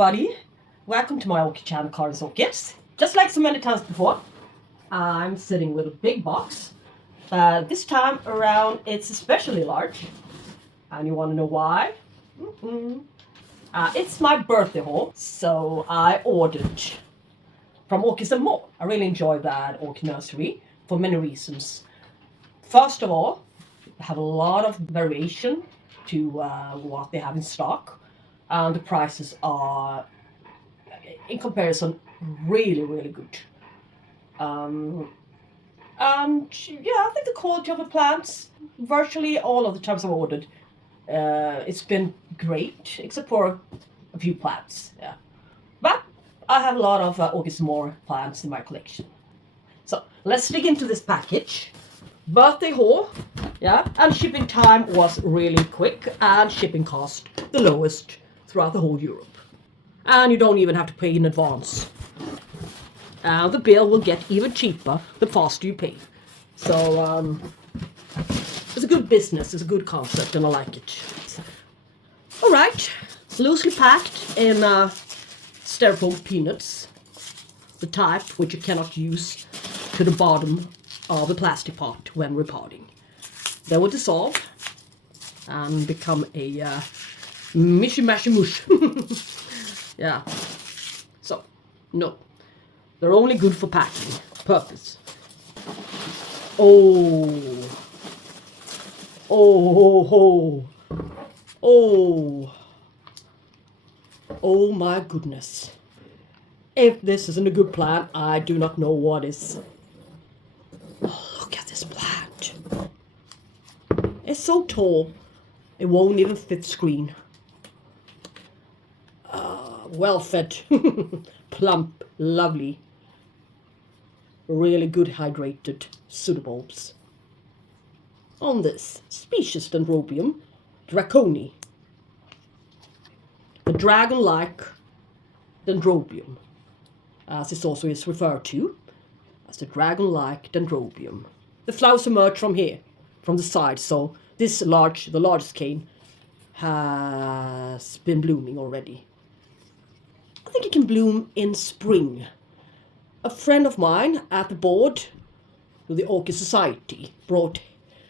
everybody, welcome to my orchid channel, Karin's Orchids. Just like so many times before, I'm sitting with a big box. This time around it's especially large. And you want to know why? It's my birthday haul, so I ordered from Orchids and More. I really enjoy that orchid nursery for many reasons. First of all, they have a lot of variation to what they have in stock. And the prices are, in comparison, really good. And yeah, I think the quality of the plants, virtually all of the times I've ordered, it's been great, except for a few plants. Yeah, but I have a lot of Orchids More plants in my collection. So let's dig into this package. Birthday haul, yeah, and shipping time was really quick, and shipping cost the lowest throughout the whole Europe. And you don't even have to pay in advance. And the bill will get even cheaper the faster you pay. So it's a good business, it's a good concept, and I like it. All right, it's loosely packed in styrofoam peanuts, the type which you cannot use to the bottom of the plastic pot when repotting. They will dissolve and become a mishy-mashy mush. Yeah. So, no. They're only good for packing purpose. Oh. Oh my goodness. If this isn't a good plant, I do not know what is. Oh, look at this plant. It's so tall, it won't even fit screen. Well fed, plump, lovely, really good hydrated pseudobulbs. On this species dendrobium, Draconi, the dragon-like dendrobium, as it also is referred to as the dragon-like dendrobium. The flowers emerge from here, from the side, so the largest cane, has been blooming already. I think it can bloom in spring. A friend of mine at the board with the Orchid Society brought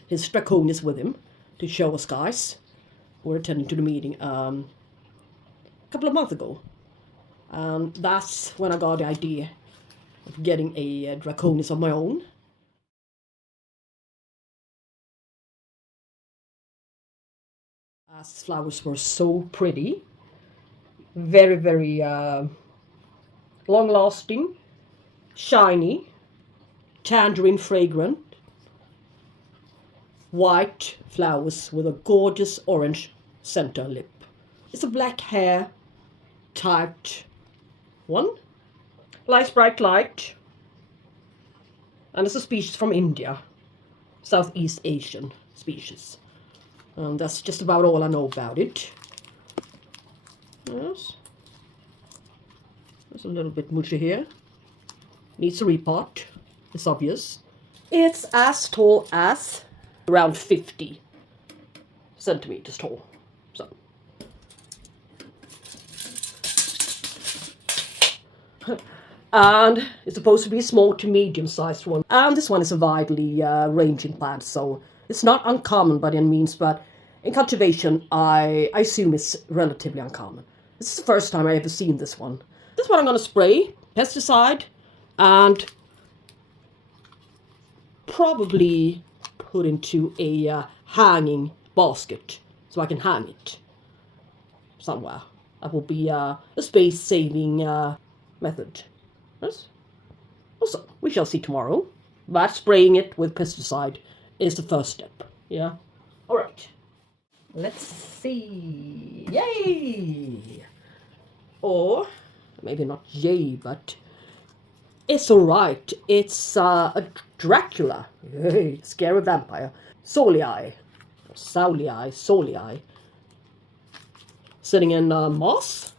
his Draconias with him to show us guys who were attending to the meeting a couple of months ago. And that's when I got the idea of getting a Draconias of my own. As flowers were so pretty, very long-lasting, shiny, tangerine fragrant, white flowers with a gorgeous orange center lip. It's a black hair typed one, likes bright light, and it's a species from India, Southeast Asian species. And that's just about all I know about it. Yes. There's a little bit mushy here. Needs a repot. It's obvious. It's as tall as around 50 centimeters tall. So. And it's supposed to be a small to medium-sized one. And this one is a widely ranging plant, so it's not uncommon by any means, but in cultivation, I assume it's relatively uncommon. This is the first time I ever seen this one. This one I'm going to spray pesticide and probably put into a hanging basket so I can hang it somewhere. That will be a space-saving method. Yes? Also, we shall see tomorrow. But spraying it with pesticide is the first step. Yeah? Alright. Let's see. Yay! Or, maybe not yay, but it's alright. It's a Dracula. Yay, scary vampire. Soli. Sitting in moss.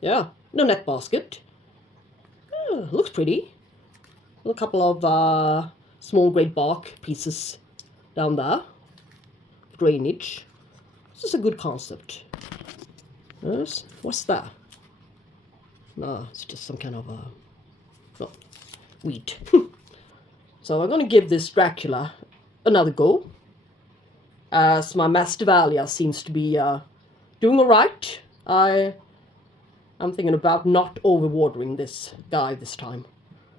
Yeah, no net basket. Looks pretty. A couple of small grade bark pieces down there. drainage. This is a good concept. Yes. What's that? No, it's just some kind of weed. So I'm going to give this Dracula another go, as my Masdevallia seems to be doing alright. I'm thinking about not overwatering this guy this time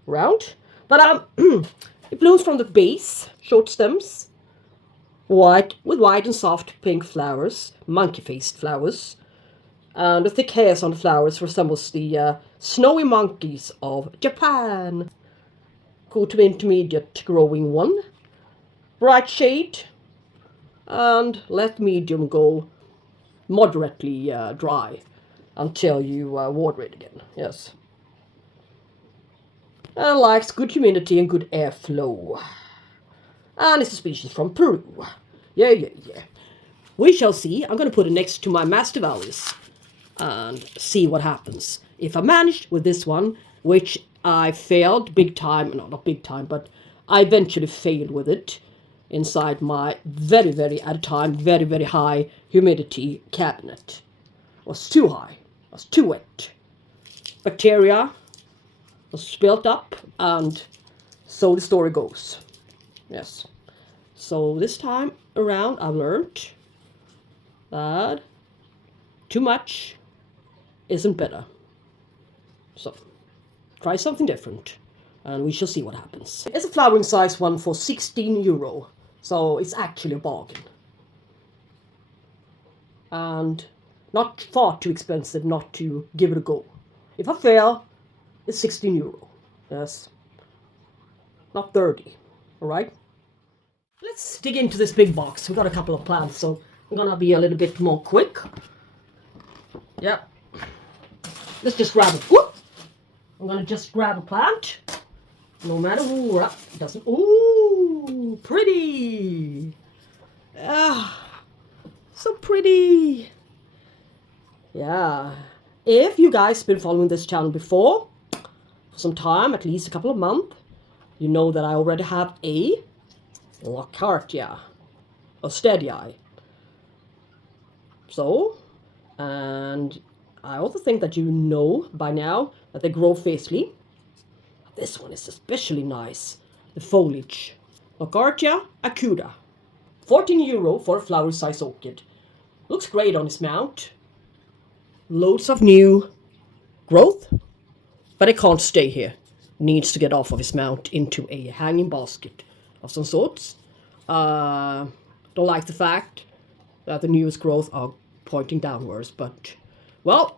around. But it blooms from the base, short stems, white with white and soft pink flowers, monkey-faced flowers. And the thick hairs on the flowers resembles the snowy monkeys of Japan. Cool to intermediate growing one. Bright shade. And let medium go moderately dry until you water it again. Yes. And likes good humidity and good airflow. And it's a species from Peru. Yeah. We shall see. I'm going to put it next to my Masdevallias and see what happens. If I managed with this one, which I failed big time, no, not big time, but I eventually failed with it inside my very, at a time, very high humidity cabinet. It was too high. It was too wet. Bacteria was built up, and so the story goes. Yes. So this time around, I've learned that too much isn't better. So try something different, and we shall see what happens. It's a flowering size one for €16, so it's actually a bargain. And not far too expensive not to give it a go. If I fail, it's €16. Yes. Not 30. Alright? Let's dig into this big box. We got a couple of plants, so I'm gonna be a little bit more quick. Yeah. Let's just grab it. Whoop! I'm gonna just grab a plant. No matter who, it doesn't. Ooh, pretty. Ah, so pretty. Yeah. If you guys been following this channel before, for some time, at least a couple of months, you know that I already have a Lockartia, or steady eye. So, and I also think that you know by now that they grow fastly. This one is especially nice. The foliage. Lockartia acuta. €14 for a flower size orchid. Looks great on his mount. Loads of new growth. But it can't stay here. Needs to get off of his mount into a hanging basket of some sorts. Don't like the fact that the newest growth are pointing downwards, but well,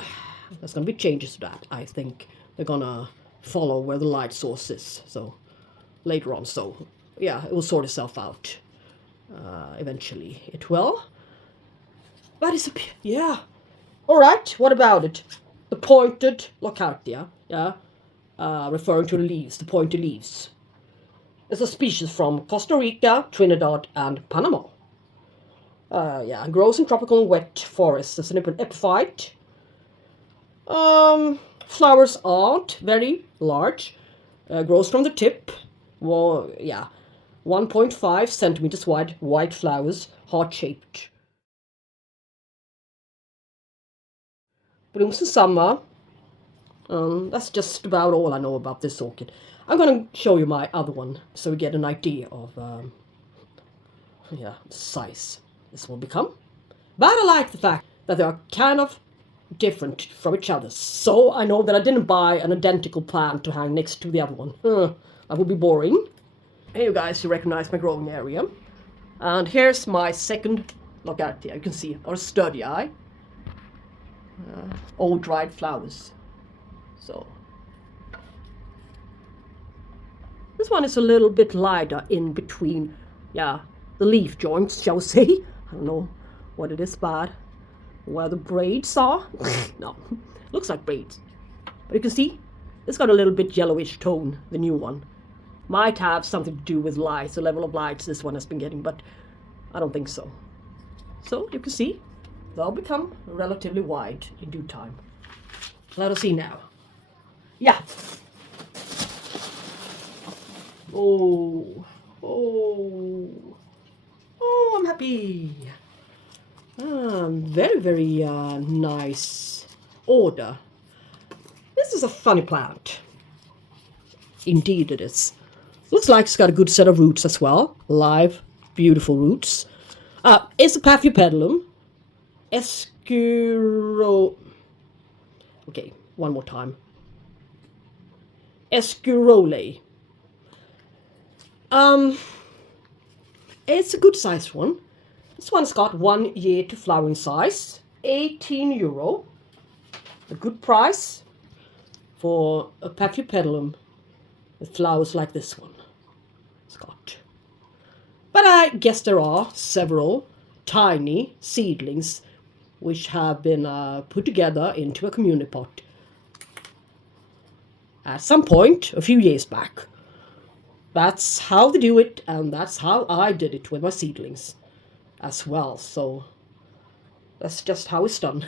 there's gonna be changes to that. I think they're gonna follow where the light source is, so later on. So yeah, it will sort itself out. Eventually it will. But it's yeah. All right. What about it? The pointed Lockartia. Yeah. Referring to the leaves, the pointed leaves. It's a species from Costa Rica, Trinidad, and Panama. Yeah, grows in tropical and wet forests as an epiphyte. Flowers aren't very large. Grows from the tip. Well, yeah, 1.5 centimeters wide, white flowers, heart-shaped. Blooms in summer. That's just about all I know about this orchid. I'm going to show you my other one, so we get an idea of the size this will become. But I like the fact that they are kind of different from each other, so I know that I didn't buy an identical plant to hang next to the other one. That would be boring. Here, you guys, you recognize my growing area. And here's my second Lockartia. You can see our sturdy eye. Old dried flowers. So this one is a little bit lighter in between, yeah, the leaf joints, shall we say. I don't know what it is, but where the braids are. No, looks like braids. But you can see, it's got a little bit yellowish tone, the new one. Might have something to do with light, the level of lights this one has been getting, but I don't think so. So you can see, they'll become relatively wide in due time. Let us see now. Yeah. Oh, happy. Very, very nice order. This is a funny plant. Indeed it is. Looks like it's got a good set of roots as well. Live, beautiful roots. It's a Paphiopedilum. Escuro... Okay, one more time. Escurole. It's a good sized one. This one's got 1 year to flowering size. €18. A good price for a Paphiopedilum with flowers like this one. It's got. But I guess there are several tiny seedlings which have been put together into a community pot at some point a few years back. That's how they do it, and that's how I did it with my seedlings as well. So that's just how it's done.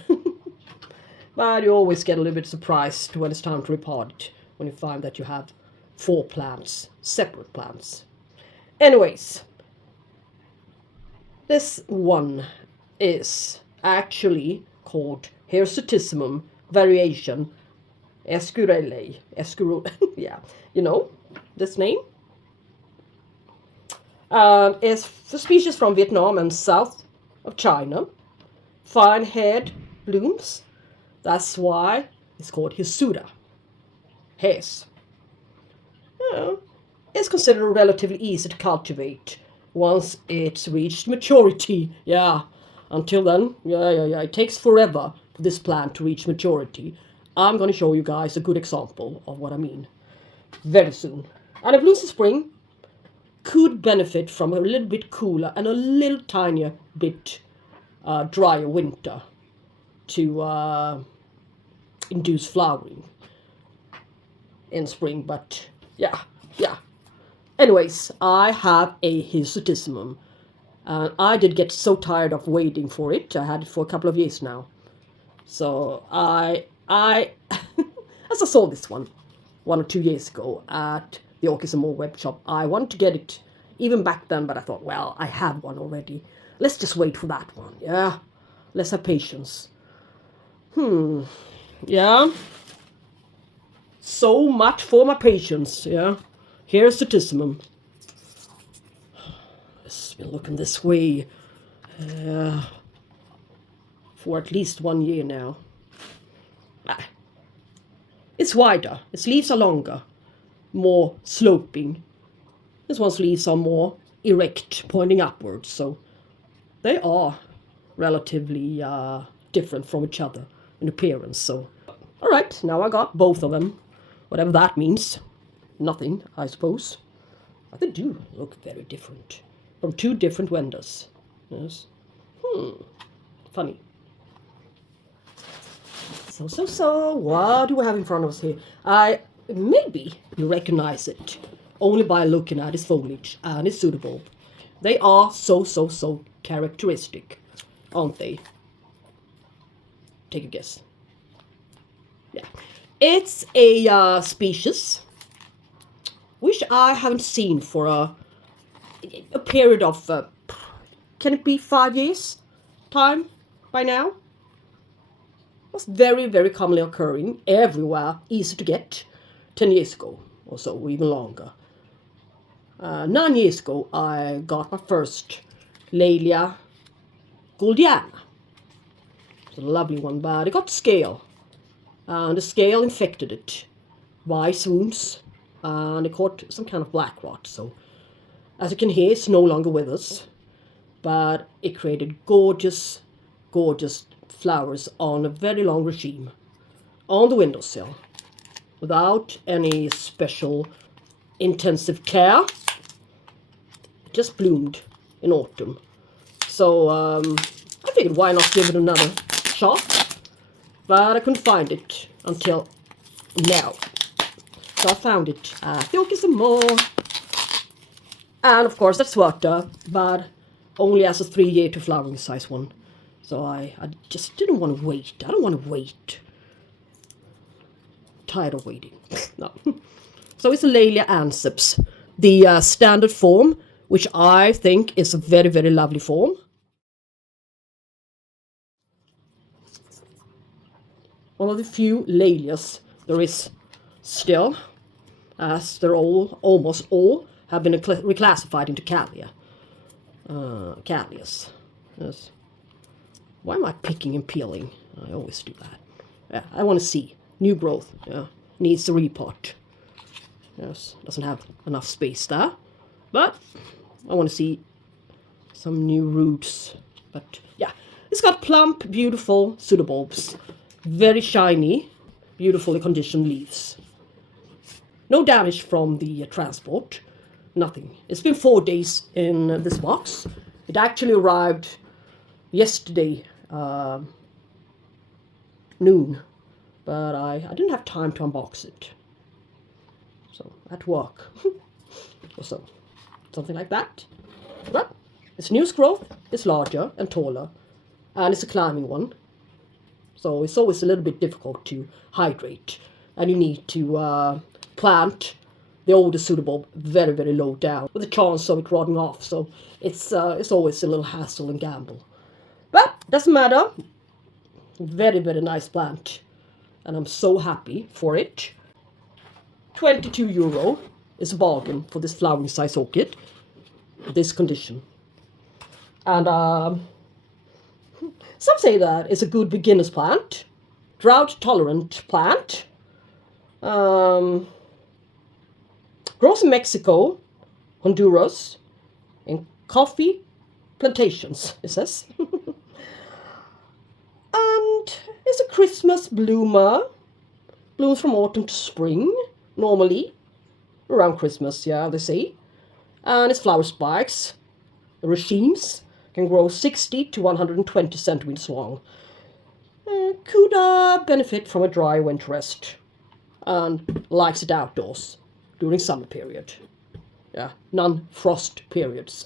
But you always get a little bit surprised when it's time to repot it, when you find that you have 4 plants, separate plants. Anyways, this one is actually called Hissotism variation Escurole. Yeah, you know this name. It's a species from Vietnam and south of China. Fine haired blooms. That's why it's called Hissuta. Hiss. It's considered relatively easy to cultivate once it's reached maturity. Yeah, until then, yeah. It takes forever for this plant to reach maturity. I'm going to show you guys a good example of what I mean very soon. And it blooms in spring. Could benefit from a little bit cooler and a little tinier bit drier winter to induce flowering in spring. But yeah. Anyways, I have a Hissotism. I did get so tired of waiting for it. I had it for a couple of years now. So I as I saw this one 1 or 2 years ago at the Orchids web shop, I wanted to get it even back then, but I thought, well, I have one already. Let's just wait for that one. Yeah, let's have patience. Yeah. So much for my patience. Yeah. Here's the Hissotism. It's been looking this way for at least 1 year now. It's wider. Its leaves are longer, more sloping. This one's leaves are more erect, pointing upwards, so they are relatively different from each other in appearance. So, all right, now I got both of them, whatever that means. Nothing, I suppose. But they do look very different from 2 different vendors. Yes. Funny. So, what do we have in front of us here? Maybe you recognize it only by looking at its foliage, and it's suitable. They are so characteristic, aren't they? Take a guess. Yeah. It's a species which I haven't seen for a period of, can it be 5 years time by now? Was very commonly occurring everywhere, easy to get, 10 years ago or so, or even longer. 9 years ago, I got my first Laelia goldiana. It's a lovely one, but it got scale. And the scale infected it. Vice wounds, and it caught some kind of black rot. So, as you can hear, it's no longer with us. But it created gorgeous flowers on a very long regime on the windowsill without any special intensive care. It just bloomed in autumn. So I figured, why not give it another shot? But I couldn't find it until now. So I found it at the Orchids and of course that's water, but only as a 3 year to flowering size one. So I just didn't want to wait. I don't want to wait. Tired of waiting. No. So it's a Laelia anceps, the standard form, which I think is a very, very lovely form. One of the few Laelias there is still, as they're almost all have been reclassified into Kalia. Kalias. Yes. Why am I picking and peeling? I always do that. Yeah, I want to see new growth. Yeah, needs a repot. Yes, doesn't have enough space there, but I want to see some new roots. But yeah, it's got plump, beautiful pseudobulbs, very shiny, beautifully conditioned leaves. No damage from the transport, nothing. It's been 4 days in this box. It actually arrived yesterday noon, but I didn't have time to unbox it. So at work or so, something like that. But its newest growth is larger and taller, and it's a climbing one. So it's always a little bit difficult to hydrate, and you need to plant the older pseudobulb very, very low down with a chance of it rotting off. So it's always a little hassle and gamble. But doesn't matter. Very, very nice plant, and I'm so happy for it. €22 is a bargain for this flowering size orchid, this condition. And some say that it's a good beginner's plant, drought tolerant plant. Grows in Mexico, Honduras, and coffee plantations, it says. And it's a Christmas bloomer. Blooms from autumn to spring, normally. Around Christmas, yeah, they say. And its flower spikes, racemes, can grow 60 to 120 centimeters long. Could benefit from a dry winter rest. And likes it outdoors during summer period. Yeah, non-frost periods.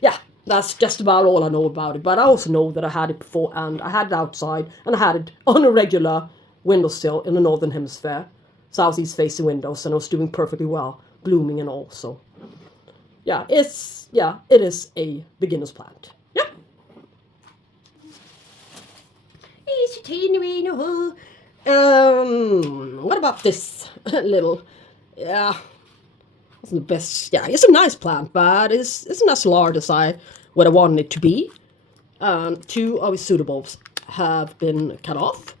Yeah, that's just about all I know about it. But I also know that I had it before, and I had it outside, and I had it on a regular windowsill in the northern hemisphere, southeast facing windows, and it was doing perfectly well, blooming and all. So yeah, it is a beginner's plant. Yeah. It's a teeny what about this little? Yeah, wasn't the best. Yeah, it's a nice plant, but it's not as large as I would have wanted it to be. 2 of its pseudobulbs have been cut off,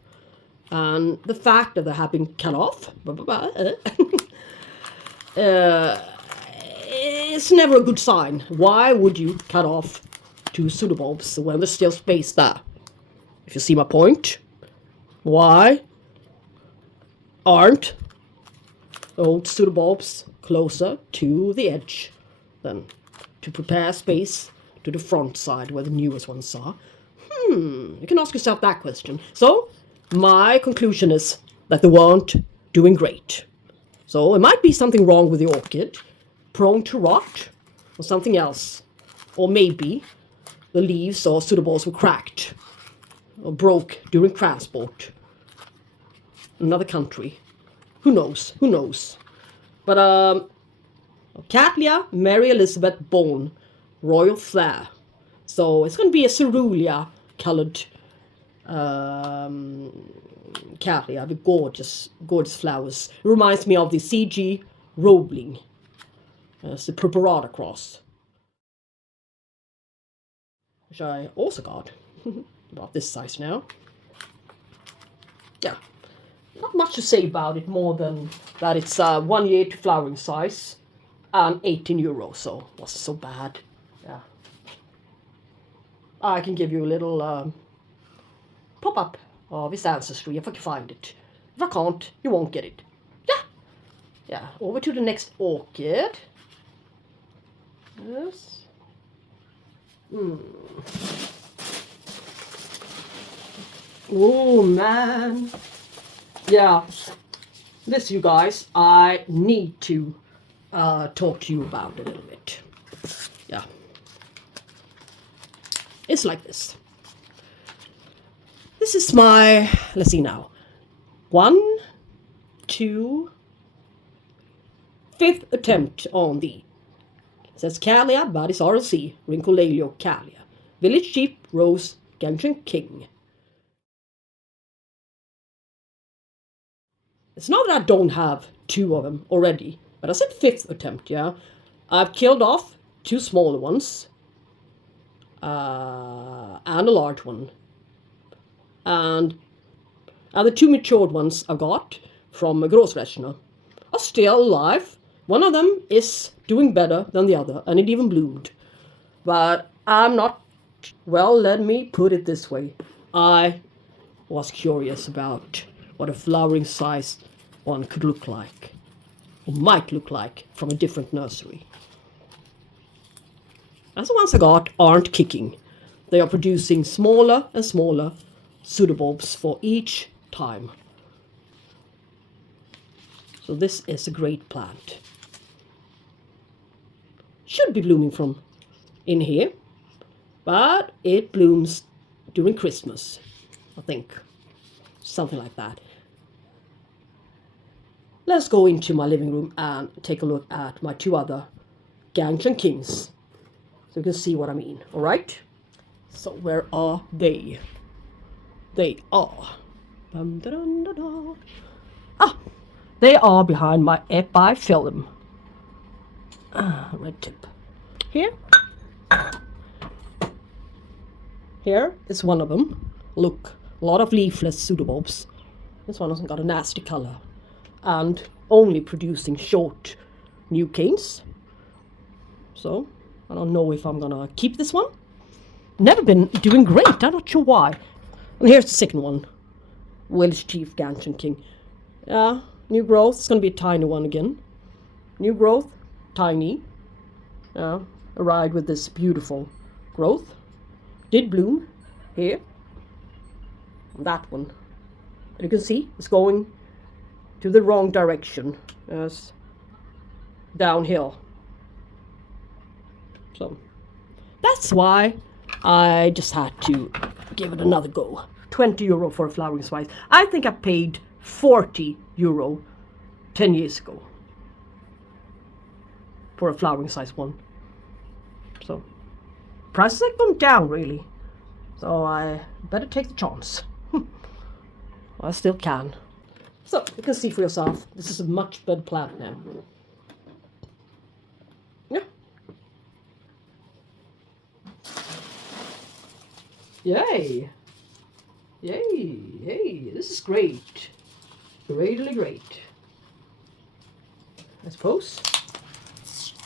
and the fact that they have been cut off it's never a good sign. Why would you cut off 2 pseudobulbs when there's still space there? If you see my point, why aren't old pseudobulbs closer to the edge than to prepare space to the front side where the newest ones are? You can ask yourself that question. So my conclusion is that they weren't doing great. So it might be something wrong with the orchid, prone to rot, or something else. Or maybe the leaves or pseudobulbs were cracked or broke during transport. Another country. Who knows? Who knows? But Cattleya Mary Elizabeth Bone Royal Flare. So it's going to be a cerulean colored Cattleya with gorgeous, gorgeous flowers. It reminds me of the CG Roebling. It's the Purpurata cross, which I also got. About this size now. Yeah, not much to say about it more than that it's 1 year to flowering size and €18, so wasn't so bad. Yeah, I can give you a little pop-up of its ancestry if I can find it. If I can't, you won't get it. Yeah, over to the next orchid. Yes. Oh man, yeah, this, you guys, I need to talk to you about a little bit. Yeah, it's like this. This is my, let's see now, 1, 2, 5th attempt on the It says Kalia, Badis RLC, Rincolelio Kalia. Village Chief, Rose, Genchin King. It's not that I don't have 2 of them already, but I said 5th attempt, yeah. I've killed off 2 smaller ones, and a large one. And the 2 matured ones I got from Grossrechner are still alive. One of them is doing better than the other, and it even bloomed. But I'm not, well, let me put it this way. I was curious about what a flowering size one could look like, or might look like, from a different nursery. As the ones I got aren't kicking. They are producing smaller and smaller pseudobulbs for each time. So this is a great plant. Should be blooming from in here, but it blooms during Christmas, I think. Something like that. Let's go into my living room and take a look at my 2 other Genchin Kings, so you can see what I mean, alright? So where are they? They are... they are behind my epiphyllum. Red tip. Here is one of them. Look, a lot of leafless pseudobulbs. This one hasn't got a nasty color. And only producing short new canes. So, I don't know if I'm gonna keep this one. Never been doing great, I'm not sure why. And here's the second one. Village Chief Genchin King. Yeah, new growth, it's gonna be a tiny one again. New growth, tiny. Yeah, a ride with this beautiful growth. Did bloom here. That one. And you can see it's going to the wrong direction, as downhill. So that's why I just had to give it another go. €20 for a flowering size. I think I paid €40 10 years ago for a flowering size one. So prices have gone down really. So I better take the chance. I still can. So, you can see for yourself, this is a much better plant now. Yeah. Yay! Yay! Hey, this is great. Really great. I suppose.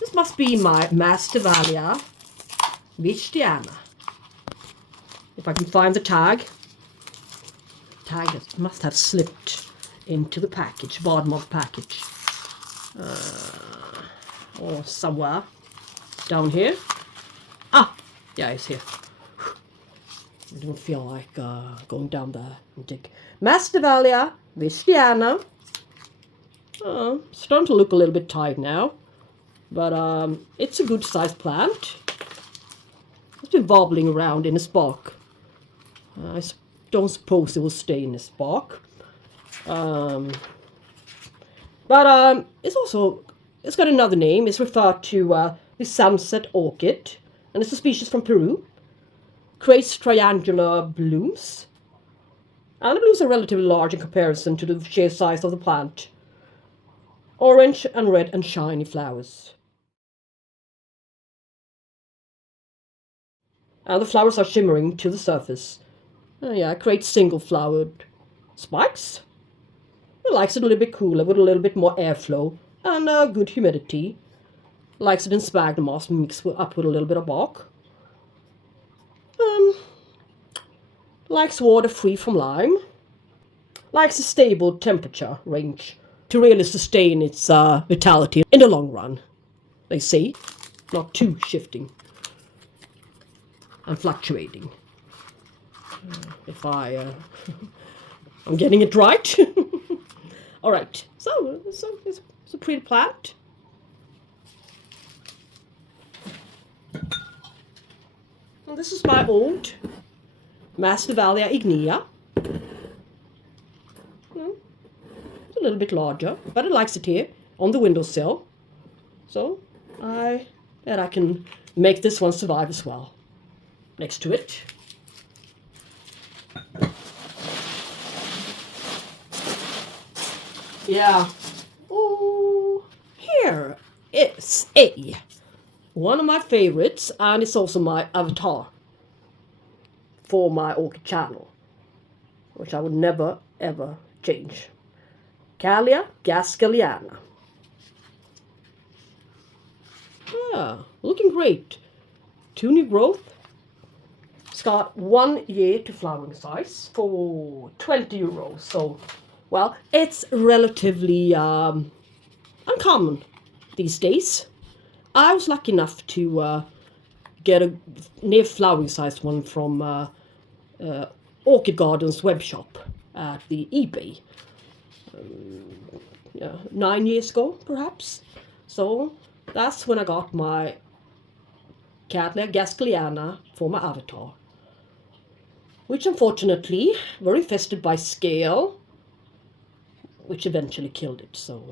This must be my Masdevallia Vistiana. If I can find the tag. Tag must have slipped into the package, bottom of the package, or somewhere down here. Ah, yeah, it's here. I don't feel like going down there and dig. Masdevallia Vistiana. Starting to look a little bit tired now, but it's a good sized plant. It's been wobbling around in a spark. I don't suppose it will stay in a spark. But it's got another name. It's referred to the sunset orchid, and it's a species from Peru. Creates triangular blooms, and the blooms are relatively large in comparison to the sheer size of the plant. Orange and red and shiny flowers. And the flowers are shimmering to the surface. Yeah, it creates single-flowered spikes. It likes it a little bit cooler with a little bit more airflow and good humidity. Likes it in sphagnum moss mixed up with a little bit of bark. Likes water free from lime. Likes a stable temperature range to really sustain its vitality in the long run. They say, not too shifting and fluctuating. If I'm getting it right. All right, so it's a pretty plant. And this is my old Masdevallia ignea. It's a little bit larger, but it likes it here on the windowsill. So I And I can make this one survive as well. Next to it. Yeah. Oh, here is one of my favorites, and it's also my avatar for my Orchid channel, which I would never ever change. Kalia Gascalana. Yeah, looking great. 2 new growth. It's got 1 year to flowering size for €20. So, well, it's relatively uncommon these days. I was lucky enough to get a near flowering size one from Orchid Garden's web shop at the eBay. 9 years ago, perhaps. So that's when I got my Kalia Gascalana for my avatar, which unfortunately were infested by scale, which eventually killed it. So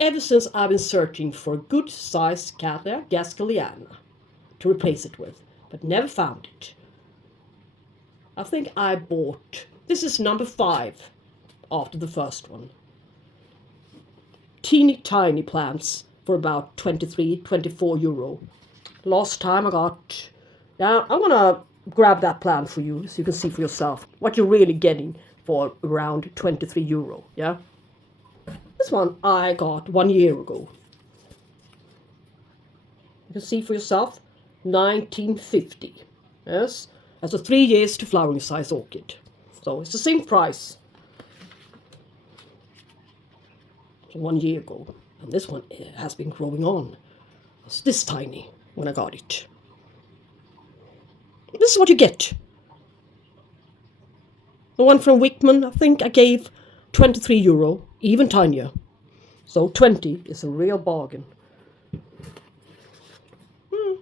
ever since I've been searching for a good size Kalia Gascalana to replace it with, but never found it. I think I bought, this is number 5 after the first one. Teeny tiny plants for about €23-24. Last time I got, now I'm gonna grab that plant for you so you can see for yourself what you're really getting for around €23, yeah? This one I got 1 year ago. You can see for yourself, 1950. Yes, that's a 3 years to flowering size orchid. So it's the same price. So 1 year ago. And this one has been growing on. It's this tiny when I got it. This is what you get. The one from Wickman, I think I gave €23, even tinier. So 20 is a real bargain.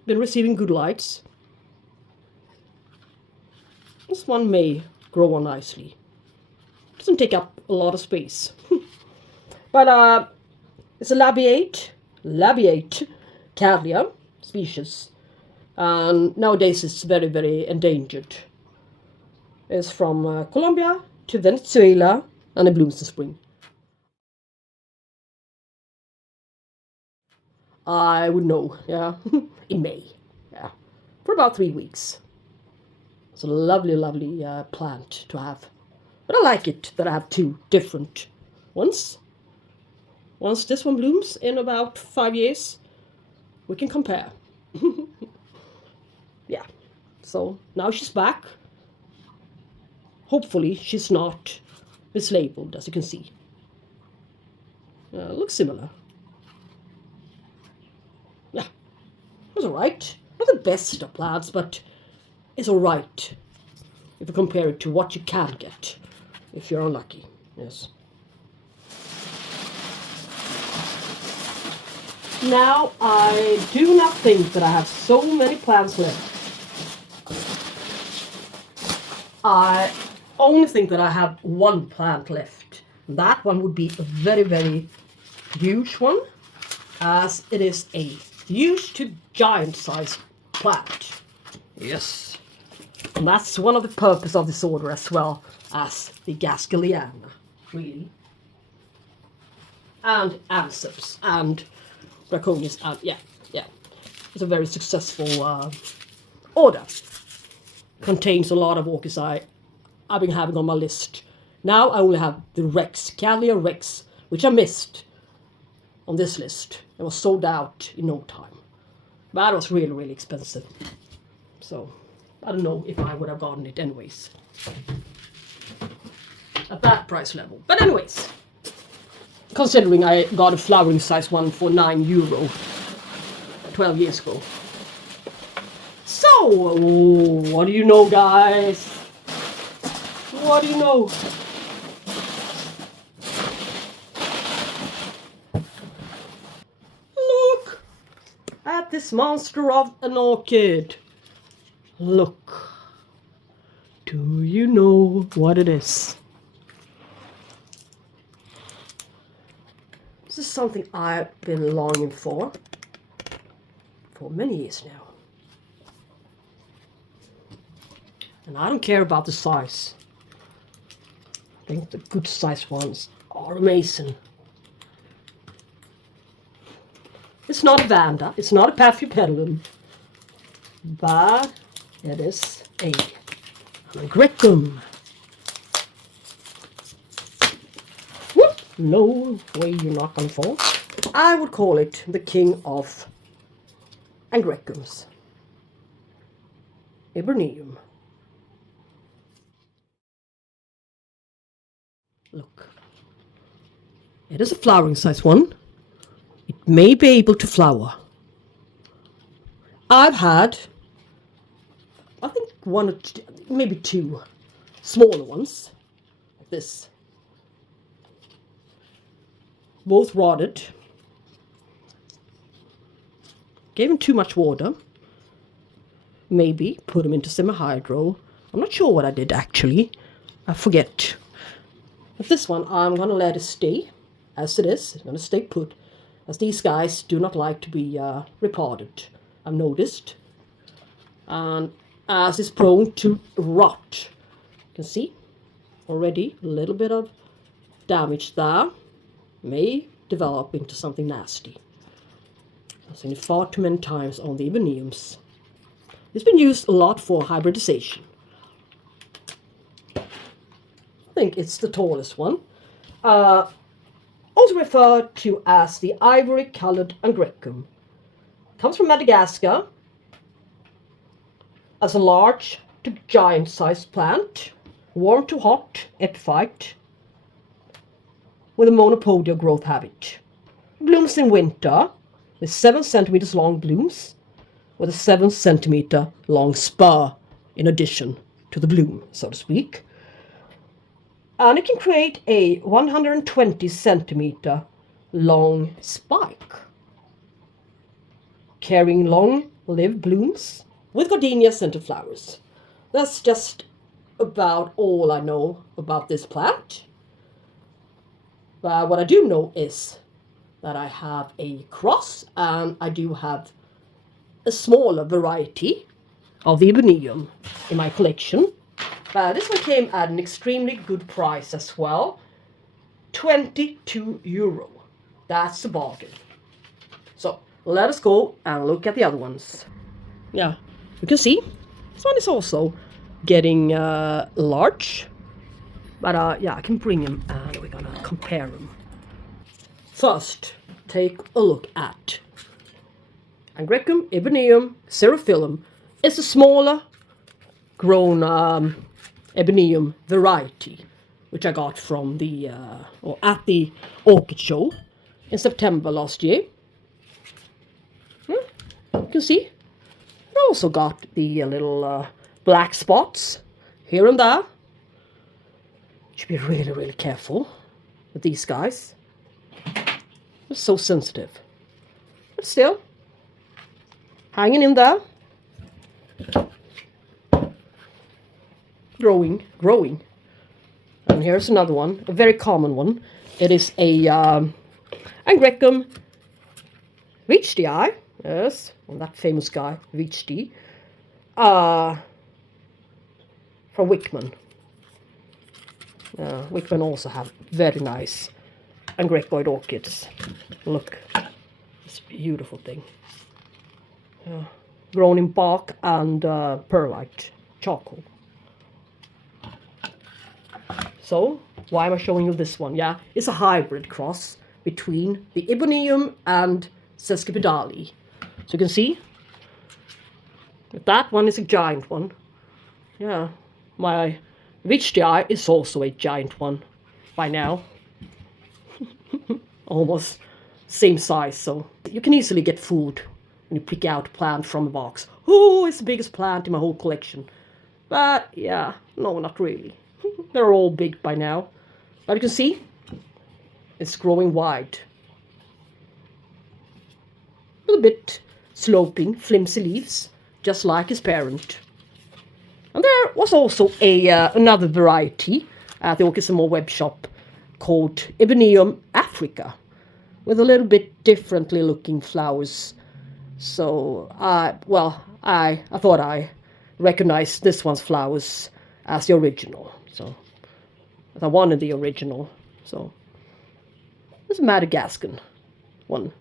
Been receiving good lights. This one may grow on nicely. Doesn't take up a lot of space. But it's a labiate Kalia species. And nowadays it's very, very endangered. It's from Colombia to Venezuela, and it blooms in spring. I would know, yeah, in May, yeah, for about 3 weeks. It's a lovely, lovely plant to have. But I like it that I have 2 different ones. Once this one blooms in about 5 years, we can compare. Yeah, so now she's back. Hopefully she's not mislabeled, as you can see. Looks similar. Yeah, it's alright. Not the best of plants, but it's alright if you compare it to what you can get if you're unlucky. Yes. Now, I do not think that I have so many plants left. I only think that I have 1 plant left. That one would be a very, very huge one, as it is a huge to giant size plant. Yes. And that's one of the purpose of this order as well as the Gascalana, really. And Anseps and Draconis, and yeah. It's a very successful order. Contains a lot of orchids I've been having on my list. Now I only have the Rex, Kalia Rex, which I missed on this list. It was sold out in no time. But it was really, really expensive. So I don't know if I would have gotten it anyways. At that price level. But anyways, considering I got a flowering size one for €9 12 years ago. So, what do you know, guys? What do you know? Look at this monster of an orchid. Look. Do you know what it is? This is something I've been longing for. for many years now. And I don't care about the size. I think the good size ones are amazing. It's not a Vanda, it's not a Paphiopedilum, but it is a Angraecum. Whoop! No way you're not gonna fall. I would call it the king of Angraecums. Iberium. Look. It is a flowering size one. It may be able to flower. I've had, I think one or two, maybe two smaller ones, like this. Both rotted. Gave them too much water. Maybe put them into semi-hydro. I'm not sure what I did actually. I forget. But this one, I'm going to let it stay as it is. It's going to stay put, as these guys do not like to be repotted, I've noticed. And as it's prone to rot. You can see already a little bit of damage there. May develop into something nasty. I've seen it far too many times on the Iberiums. It's been used a lot for hybridization. I think it's the tallest one. Also referred to as the ivory-colored Angraecum. Comes from Madagascar as a large to giant-sized plant, warm to hot epiphyte, with a monopodial growth habit. Blooms in winter with 7 centimeters long blooms, with a 7 centimeter long spur in addition to the bloom, so to speak. And it can create a 120 centimeter long spike, carrying long-lived blooms with gardenia-scented flowers. That's just about all I know about this plant. But what I do know is that I have a cross, and I do have a smaller variety of the Iberium in my collection. This one came at an extremely good price as well. €22. That's a bargain. So let us go and look at the other ones. Yeah, you can see this one is also getting large. But yeah, I can bring him and we're gonna compare them. First, take a look at Angraecum Iberium Xerophyllum. It's a smaller grown Iberium variety, which I got from the or at the Orchid show in September last year. You can see I also got the little black spots here and there. Should be really, really careful with these guys. They're so sensitive, but still hanging in there. Growing. And here's another one, a very common one. It is a Angraecum Veitchii. Yes, and that famous guy, Veitchii, from Wickman. Wickman also have very nice Angraecoid orchids. Look, this beautiful thing. Grown in bark and perlite charcoal. So, why am I showing you this one? Yeah, it's a hybrid cross between the Iberium and Sesquipedale. So you can see that one is a giant one. Yeah, my Veitchii is also a giant one by now. Almost same size, so you can easily get fooled when you pick out a plant from a box. Oh, it's the biggest plant in my whole collection. But yeah, no, not really. They're all big by now. But you can see, it's growing wide. A little bit sloping, flimsy leaves, just like his parent. And there was also another variety at the Orchids web shop called Iberium Africa, with a little bit differently looking flowers. So I thought I recognized this one's flowers as the original. So I wanted the original. So this Madagascan one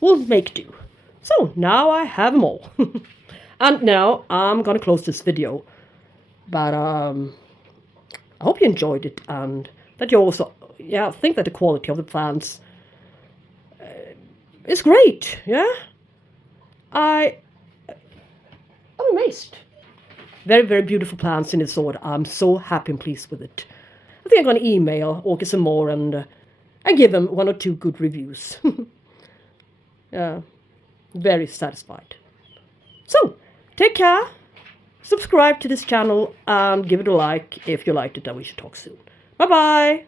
will make do. So now I have them all. And now I'm gonna close this video. But I hope you enjoyed it and that you also think that the quality of the plants is great. Yeah, I'm amazed. Very, very beautiful plants in its order. I'm so happy and pleased with it. I think I'm going to email Orchid some more and give them 1 or 2 good reviews. Yeah, very satisfied. So, take care. Subscribe to this channel and give it a like if you liked it, and we should talk soon. Bye-bye.